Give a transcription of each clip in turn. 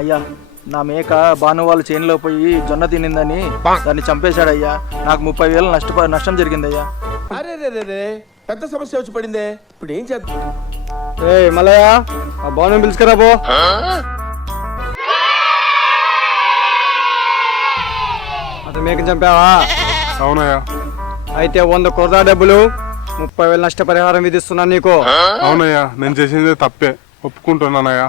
అయ్యా, నా మేక భాను వాళ్ళ చేనులో పోయి జొన్న తినిందని దాన్ని చంపేశాడయ్యా. నాకు 30,000 నష్టం జరిగిందయ్యా. అరే రే రే రే, పెద్ద సమస్య వచ్చి పడిందే. ఇప్పుడు ఏం చేద్దాం? ఏ మల్లయ్య, ఆ భాను పిలుచుకురా పో. అతను మేకని చంపావా? అవునయ్యా. అయితే 100 కొరదా డబ్బులు 30,000 నష్టపరిహారం విధిస్తున్నాను నీకు. అవునయ్యా, నేను చేసింది తప్పే, ఒప్పుకుంటున్నానయ్యా.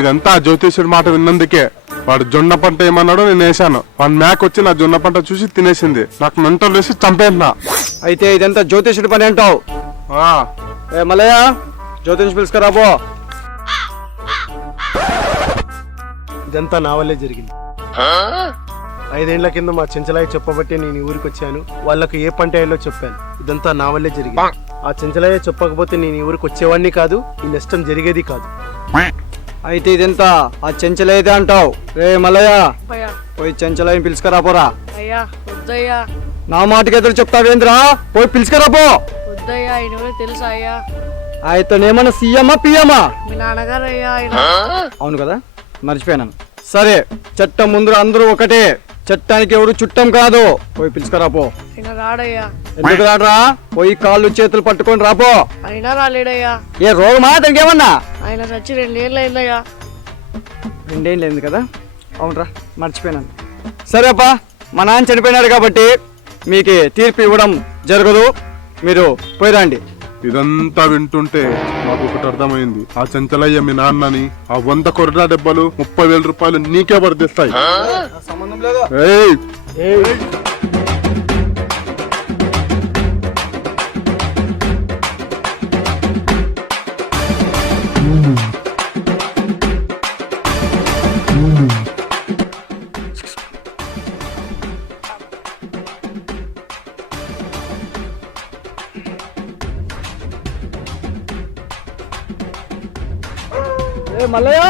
ఇదంతా జ్యోతిష్యుడి మాట విన్నందుకే. వాడు జొన్న పంట ఏమన్నాడో నేను వేసాను. వాడి మేక వచ్చి నా జొన్న పంట చూసి తినేసింది. నాకు మెంటల్ వేసి చంపేంటున్నా. అయితే ఇదంతా జ్యోతిష్యుడి పని అంటావు? ఏ మల్లయ్య, జ్యోతిష్ పిలుచుకురా పో. ఇదంతా నా వల్లే జరిగింది. 5 ఏళ్ల కింద మా చెంచలాయి చెప్పబట్టి నేను ఈ ఊరికి వచ్చాను. వాళ్ళకు ఏ పంట వేయాలో చెప్పాను. ఇదంతా నా వల్లే జరిగింది. ఆ చెంచలాయ చెప్పకపోతే నేను ఈ ఊరికి వచ్చేవాడిని కాదు, ఈ నష్టం జరిగేది కాదు. అయితే ఇదంతా ఆ చెంచలైతే అంటావు? రే మల్లయ్య, పోయి చెంచలాయని పిలుచుకురా పోరా. అయ్యా వద్దయ్యా. నా మాటకి ఎదురు చెప్తావేంద్రా? పోయి పిలుచుకురా పో. వద్దయ్యా, ఆయన తెలుసా అయ్యా? ఆయనతోనేమన్నా సీఎమ్మా పిఎమ్మా? మీ నాన్నగారు అయ్యా ఆయన. అవును కదా, మర్చిపోయాను. సరే, చట్టం ముందు అందరూ ఒకటే. చట్టానికి ఎవరు చుట్టం కాదు. పోయి పిలుచుకురా పో. ఆయన రాడయ్యా. ఎందుకు రాడరా? పోయి కాళ్ళు చేతులు పట్టుకొని రాపో. అయినా రాలేడయ్యా. ఏ రోగమా అతనికి ఏమన్నా? ఆయన చచ్చి 2 ఏళ్ళు అయిందయ్యా. 2 ఏళ్ళు అయింది కదా? అవునరా, మర్చిపోయినాను. సరే అప్పా, మా నాన్న చనిపోయినాడు కాబట్టి మీకు తీర్పు ఇవ్వడం జరగదు. మీరు పోయిరండి. ఇదంతా వింటుంటే నాకు ఒకటి అర్థమైంది. ఆ చెంచలయ్య మీ నాన్నని, ఆ 100 కొరడా డబ్బలు 30,000 రూపాయలు నీకే వర్దిస్తాయి. సంబంధం లేదు. మల్లయ్య,